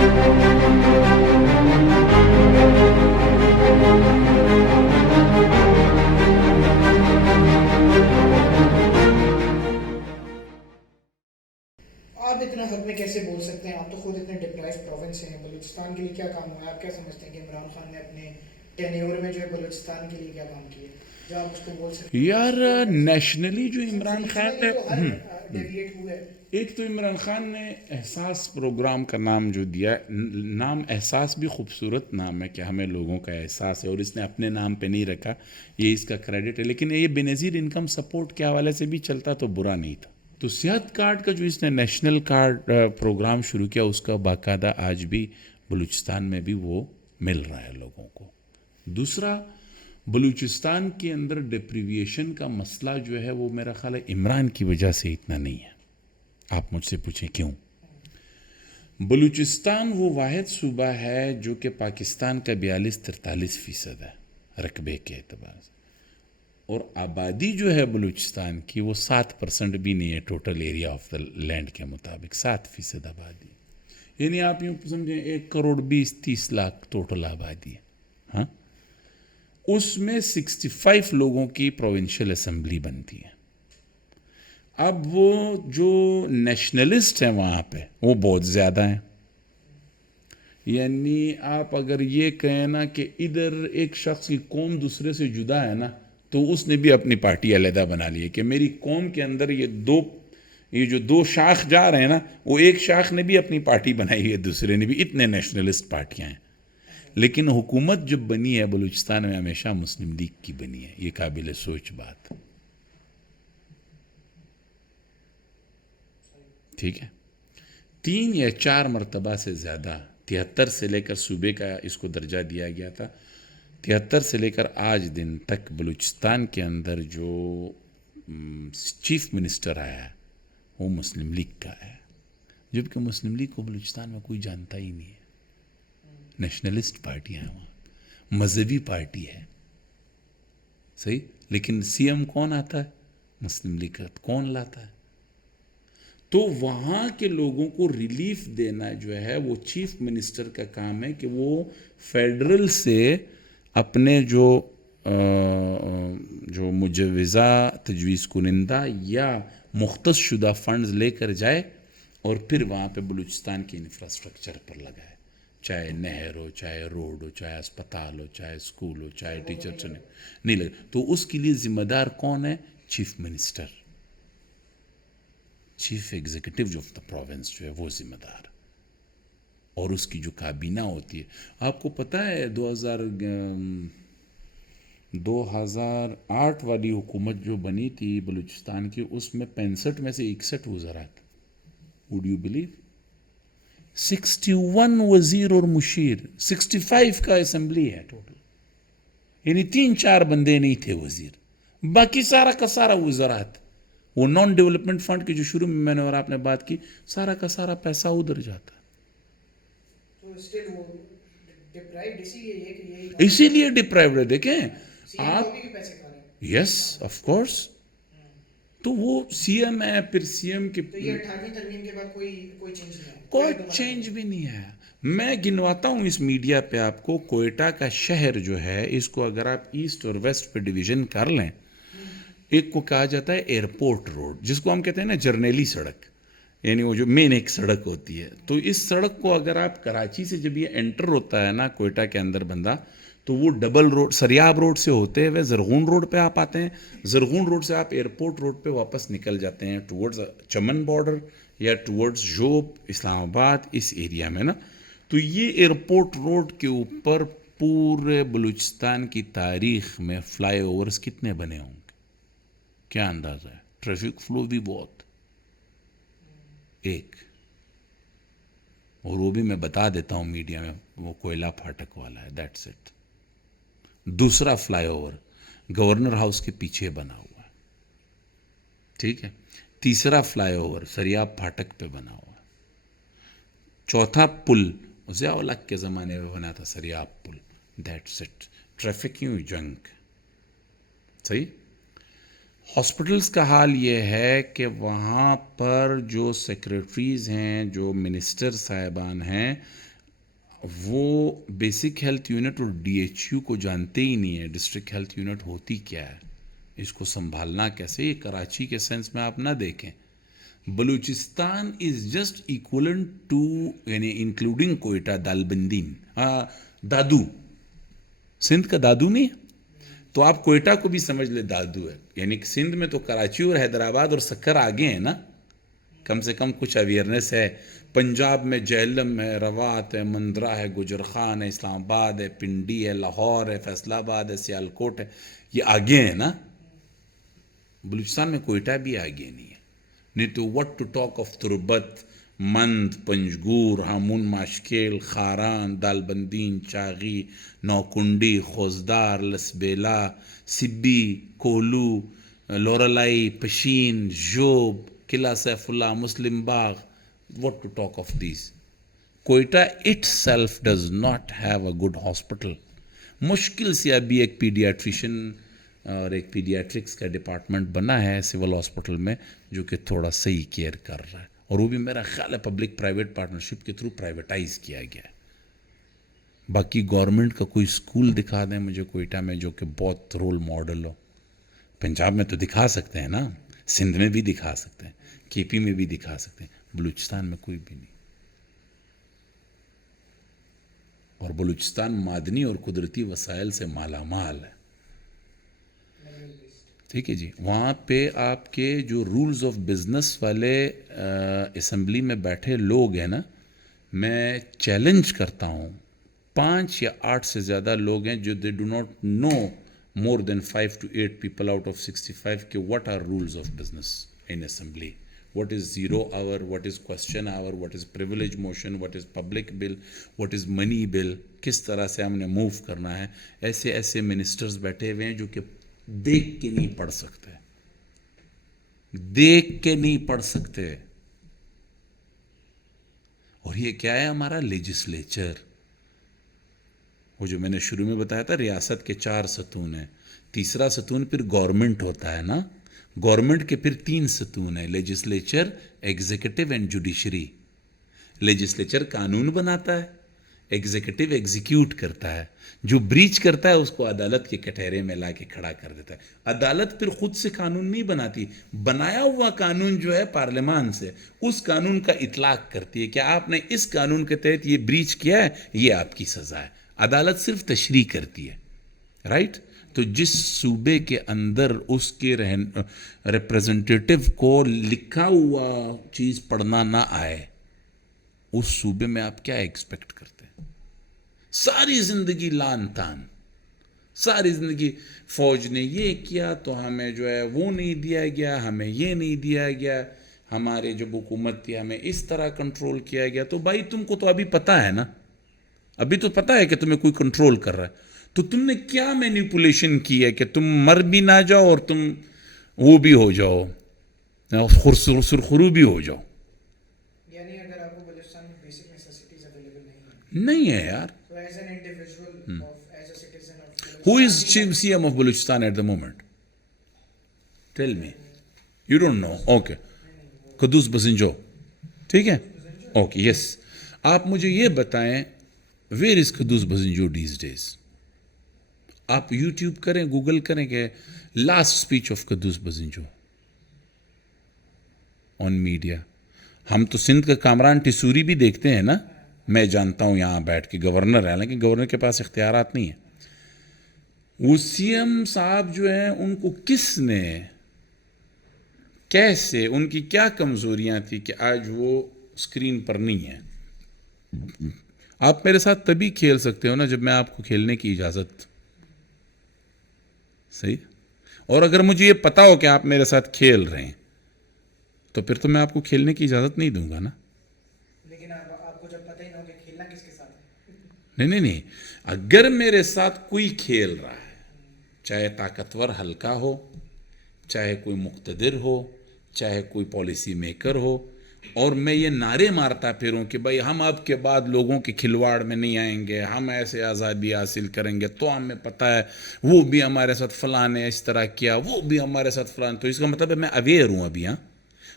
آپ اتنا حد میں کیسے بول سکتے ہیں؟ آپ تو خود اتنے ڈپرائیو پروونس ہیں. بلوچستان کے لیے کیا کام ہوا ہے؟ آپ کیا سمجھتے ہیں کہ عمران خان نے اپنے ٹینیور میں جو ہے بلوچستان کے لیے کیا کام کیا جو آپ اس کو بول سکتے ہیں؟ یار نیشنلی جو عمران خان نے تو ہر ڈیویٹ ہوا ہے. ایک تو عمران خان نے احساس پروگرام کا نام جو دیا، نام احساس بھی خوبصورت نام ہے کہ ہمیں لوگوں کا احساس ہے، اور اس نے اپنے نام پہ نہیں رکھا، یہ اس کا کریڈٹ ہے، لیکن یہ بے نظیر انکم سپورٹ کے حوالے سے بھی چلتا تو برا نہیں تھا. تو صحت کارڈ کا جو اس نے نیشنل کارڈ پروگرام شروع کیا، اس کا باقاعدہ آج بھی بلوچستان میں بھی وہ مل رہا ہے لوگوں کو. دوسرا، بلوچستان کے اندر ڈپریویشن کا مسئلہ جو ہے وہ میرا خیال ہے عمران کی وجہ سے اتنا نہیں ہے. آپ مجھ سے پوچھیں کیوں؟ بلوچستان وہ واحد صوبہ ہے جو کہ پاکستان کا 42-43% ہے رقبے کے اعتبار سے، اور آبادی جو ہے بلوچستان کی وہ 7% بھی نہیں ہے total area of the land کے مطابق، 7% آبادی. یعنی آپ یوں سمجھیں 1,20,30,00,000 ٹوٹل آبادی ہے. ہاں، اس میں 65 لوگوں کی پروونشل اسمبلی بنتی ہے. اب وہ جو نیشنلسٹ ہیں وہاں پہ وہ بہت زیادہ ہیں. یعنی آپ اگر یہ کہیں نا کہ ادھر ایک شخص کی قوم دوسرے سے جدا ہے نا، تو اس نے بھی اپنی پارٹی علیحدہ بنا لی ہے کہ میری قوم کے اندر یہ جو دو شاخ جا رہے ہیں نا، وہ ایک شاخ نے بھی اپنی پارٹی بنائی ہے، دوسرے نے بھی. اتنے نیشنلسٹ پارٹیاں ہیں. لیکن حکومت جب بنی ہے بلوچستان میں ہمیشہ مسلم لیگ کی بنی ہے. یہ قابل سوچ بات. ٹھیک ہے، 3 یا 4 مرتبہ سے زیادہ 73 سے لے کر صوبے کا اس کو درجہ دیا گیا تھا. 73 سے لے کر آج دن تک بلوچستان کے اندر جو چیف منسٹر آیا ہے وہ مسلم لیگ کا ہے، جبکہ مسلم لیگ کو بلوچستان میں کوئی جانتا ہی نہیں ہے. نیشنلسٹ پارٹیاں ہیں وہاں، مذہبی پارٹی ہے، صحیح. لیکن سی ایم کون آتا ہے؟ مسلم لیگ کا. کون لاتا ہے؟ تو وہاں کے لوگوں کو ریلیف دینا جو ہے وہ چیف منسٹر کا کام ہے کہ وہ فیڈرل سے اپنے جو مجوزہ تجویز کنندہ یا مختص شدہ فنڈز لے کر جائے اور پھر وہاں پہ بلوچستان کی انفراسٹرکچر پر لگائے، چاہے نہر ہو، چاہے روڈ ہو، چاہے اسپتال ہو، چاہے اسکول ہو، چاہے ٹیچر نہیں لگے. تو اس کے لیے ذمہ دار کون ہے؟ چیف منسٹر، چیف ایگزیکٹو جو آف دا پروونس جو ہے وہ ذمہ دار. اور اس کی جو کابینہ ہوتی ہے، آپ کو پتہ ہے 2008 والی حکومت جو بنی تھی بلوچستان کی، اس میں 65 میں سے 61 وزرات. Would you believe? 61 وزیر اور مشیر، 65 کا اسمبلی ہے ٹوٹل. یعنی 3-4 بندے نہیں تھے وزیر، باقی سارا کا سارا وزرات. وہ نان ڈیولپمنٹ فنڈ کی جو شروع میں نے اور آپ نے بات کی، سارا کا سارا پیسہ ادھر جاتا ہے. اسی لیے ڈپرائیوڈ ہے. دیکھیں آپ، یس آف کورس. تو وہ سی ایم ہے، پھر سی ایم کے کوئی چینج بھی نہیں ہے. میں گنواتا ہوں اس میڈیا پہ آپ کو. کوئٹہ کا شہر جو ہے، اس کو اگر آپ ایسٹ اور ویسٹ پہ ڈویژن کر لیں، ایک کو کہا جاتا ہے ایئرپورٹ روڈ، جس کو ہم کہتے ہیں نا جرنیلی سڑک، یعنی وہ جو مین ایک سڑک ہوتی ہے. تو اس سڑک کو اگر آپ کراچی سے جب یہ انٹر ہوتا ہے نا کوئٹہ کے اندر بندہ، تو وہ ڈبل روڈ سریاب روڈ سے ہوتے ہوئے زرغون روڈ پہ آپ آتے ہیں. زرغون روڈ سے آپ ایئرپورٹ روڈ پہ واپس نکل جاتے ہیں ٹورڈز چمن بارڈر یا ٹورڈز جوب، اسلام آباد، اس ایریا میں نا. تو یہ ایئرپورٹ روڈ کے اوپر پورے بلوچستان کی تاریخ میں فلائی اوورز کتنے بنے ہوں گے؟ کیا اندازہ ہے؟ ٹریفک فلو بھی بہت ایک. اور وہ بھی میں بتا دیتا ہوں میڈیا میں، وہ کوئلہ پھاٹک والا ہے، دیٹس اٹ. دوسرا فلائی اوور گورنر ہاؤس کے پیچھے بنا ہوا ہے، ٹھیک ہے. تیسرا فلائی اوور سریاب پھاٹک پہ بنا ہوا ہے. چوتھا پل ضیاء الحق کے زمانے میں بنا تھا، سریاب پل. That's it. ٹریفک یوں جنگ. صحیح. ہاسپٹلس کا حال یہ ہے کہ وہاں پر جو سیکریٹریز ہیں، جو منسٹر صاحبان ہیں، وہ بیسک ہیلتھ یونٹ اور ڈی ایچ یو کو جانتے ہی نہیں ہے ڈسٹرکٹ ہیلتھ یونٹ ہوتی کیا ہے, اس کو سنبھالنا کیسے. یہ کراچی کے سینس میں آپ نہ دیکھیں, Balochistan is just equivalent to یعنی انکلوڈنگ کوئٹہ دالبندین دادو, سندھ کا دادو نہیں ہے, تو آپ کوئٹہ کو بھی سمجھ لے دادو ہے. یعنی کہ سندھ میں تو کراچی اور حیدرآباد اور سکر آگے ہیں نا, کم سے کم کچھ اویئرنیس ہے. پنجاب میں جہلم ہے, روات ہے, مندرا ہے, گجر خان ہے, اسلام آباد ہے, پنڈی ہے, لاہور ہے, فیصل آباد ہے, سیالکوٹ ہے, یہ آگے ہیں نا. بلوچستان میں کوئٹہ بھی آگے نہیں ہے. نہیں تو وٹ ٹو ٹاک آف تربت, مند, پنجگور, ہامون ماشکیل, خاران, دالبندین, چاغی, نوکنڈی, خوزدار, لسبیلا, سبی, کولو, Loralai, Pishin, job, Qila Saif Ullah, Muslim Bagh. What to talk of these? Quetta itself does not have a good hospital. مشکل سے ابھی ایک پیڈیاٹریشن اور ایک پیڈیاٹرکس کا ڈپارٹمنٹ بنا ہے سول ہاسپٹل میں جو کہ تھوڑا صحیح کیئر کر رہا ہے, اور وہ بھی میرا خیال ہے پبلک پرائیویٹ پارٹنرشپ کے تھرو پرائیویٹائز کیا گیا ہے. باقی گورنمنٹ کا کوئی اسکول دکھا دیں مجھے کوئٹہ میں جو کہ بہت رول ماڈل ہو. پنجاب میں تو دکھا سکتے ہیں نا, سندھ میں بھی دکھا سکتے ہیں, کے پی میں بھی دکھا سکتے ہیں, بلوچستان میں کوئی بھی نہیں. اور بلوچستان معدنی اور قدرتی وسائل سے مالا مال ہے, ٹھیک ہے جی. وہاں پہ آپ کے جو رولز آف بزنس والے اسمبلی میں بیٹھے لوگ ہیں نا, میں چیلنج کرتا ہوں 5 یا 8 سے زیادہ لوگ ہیں جو they do not know more than 5 to 8 people out of 65 کہ what are rules of business in assembly. What is 0 hour, what is question hour, what is privilege motion, what is public bill, what is money bill, کس طرح سے ہم نے move کرنا ہے. ایسے ایسے منسٹرز بیٹھے ہوئے ہیں جو کہ دیکھ کے نہیں پڑھ سکتے, دیکھ کے نہیں پڑھ سکتے. اور یہ کیا ہے ہمارا لیجسلیچر, وہ جو میں نے شروع میں بتایا تھا ریاست کے 4 ستون ہیں, تیسرا ستون پھر گورنمنٹ ہوتا ہے نا. گورنمنٹ کے پھر 3 ستون ہیں, legislature, executive and judiciary. Legislature قانون بناتا ہے, ایگزیکٹو ایگزیکیوٹ کرتا ہے, جو بریچ کرتا ہے اس کو عدالت کے کٹہرے میں لا کے کھڑا کر دیتا ہے. عدالت پھر خود سے قانون نہیں بناتی, بنایا ہوا قانون جو ہے پارلیمان سے, اس قانون کا اطلاق کرتی ہے کہ آپ نے اس قانون کے تحت یہ بریچ کیا ہے, یہ آپ کی سزا ہے. عدالت صرف تشریح کرتی ہے, رائٹ. تو جس صوبے کے اندر اس کے ریپریزنٹیٹو کو لکھا ہوا چیز پڑھنا نہ آئے, اس صوبے میں آپ کیا ایکسپیکٹ کرتے ہیں؟ ساری زندگی لان تان, ساری زندگی فوج نے یہ کیا تو ہمیں جو ہے وہ نہیں دیا گیا, ہمیں یہ نہیں دیا گیا, ہمارے جب حکومت تھی ہمیں اس طرح کنٹرول کیا گیا. تو بھائی تم کو تو ابھی پتہ ہے نا, ابھی تو پتہ ہے کہ تمہیں کوئی کنٹرول کر رہا ہے, تو تم نے کیا مینیپولیشن کی ہے کہ تم مر بھی نہ جاؤ اور تم وہ بھی ہو جاؤ, سرخرو بھی ہو جاؤ. یعنی اگر آپ کو بلوچستان میں بیسک نیسیسٹیز اویلیبل نہیں ہے یار. تو as an individual as a citizen Who is chief CM of Balochistan at the moment? Tell me. You don't know. Okay. Quddus Bizenjo. ٹھیک ہے, اوکے, یس. آپ مجھے یہ بتائیں where is Quddus Bizenjo these days. آپ یوٹیوب کریں, گوگل کریں کہ last speech of Quddus Bizenjo on media. ہم تو سندھ کا کامران ٹسوری بھی دیکھتے ہیں نا, میں جانتا ہوں یہاں بیٹھ کے گورنر ہے, لیکن گورنر کے پاس اختیارات نہیں ہیں. وہ سی ایم صاحب جو ہیں ان کو کس نے, کیسے, ان کی کیا کمزوریاں تھی کہ آج وہ اسکرین پر نہیں ہیں. آپ میرے ساتھ تبھی کھیل سکتے ہو نا جب میں آپ کو کھیلنے کی اجازت, صحیح. اور اگر مجھے یہ پتا ہو کہ آپ میرے ساتھ کھیل رہے ہیں تو پھر تو میں آپ کو کھیلنے کی اجازت نہیں دوں گا نا. لیکن آپ کو جب پتہ ہی نہ ہو کہ کھیلنا کس کے ساتھ ہے. نہیں, اگر میرے ساتھ کوئی کھیل رہا ہے, چاہے طاقتور حلقہ ہو, چاہے کوئی مقتدر ہو, چاہے کوئی پالیسی میکر ہو, اور میں یہ نعرے مارتا پھروں کہ بھائی ہم اب کے بعد لوگوں کے کھلواڑ میں نہیں آئیں گے, ہم ایسے آزادی حاصل کریں گے, تو ہمیں پتہ ہے وہ بھی ہمارے ساتھ فلاں نے اس طرح کیا, وہ بھی ہمارے ساتھ فلاں, تو اس کا مطلب ہے میں اویئر ہوں ابھی. ہاں,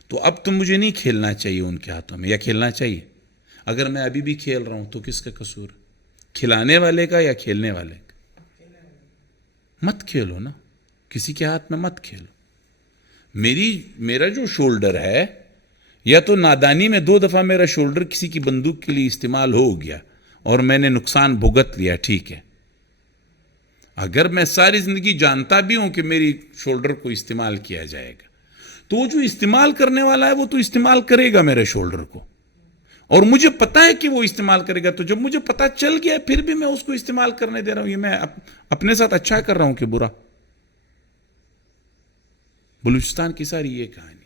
تو اب تم مجھے نہیں کھیلنا چاہیے ان کے ہاتھوں میں, یا کھیلنا چاہیے. اگر میں ابھی بھی کھیل رہا ہوں تو کس کا قصور ہے؟ کھلانے والے کا یا کھیلنے والے کا؟ مت کھیلو نا، کسی کے ہاتھ میں مت کھیلو. میرا جو شولڈر ہے، یا تو نادانی میں 2 دفعہ میرا شولڈر کسی کی بندوق کے لیے استعمال ہو گیا اور میں نے نقصان بھگت لیا، ٹھیک ہے. اگر میں ساری زندگی جانتا بھی ہوں کہ میری شولڈر کو استعمال کیا جائے گا، تو وہ جو استعمال کرنے والا ہے وہ تو استعمال کرے گا میرے شولڈر کو، اور مجھے پتا ہے کہ وہ استعمال کرے گا. تو جب مجھے پتا چل گیا پھر بھی میں اس کو استعمال کرنے دے رہا ہوں، یہ میں اپنے ساتھ اچھا کر رہا ہوں کہ برا؟ بلوچستان کی ساری یہ کہانی.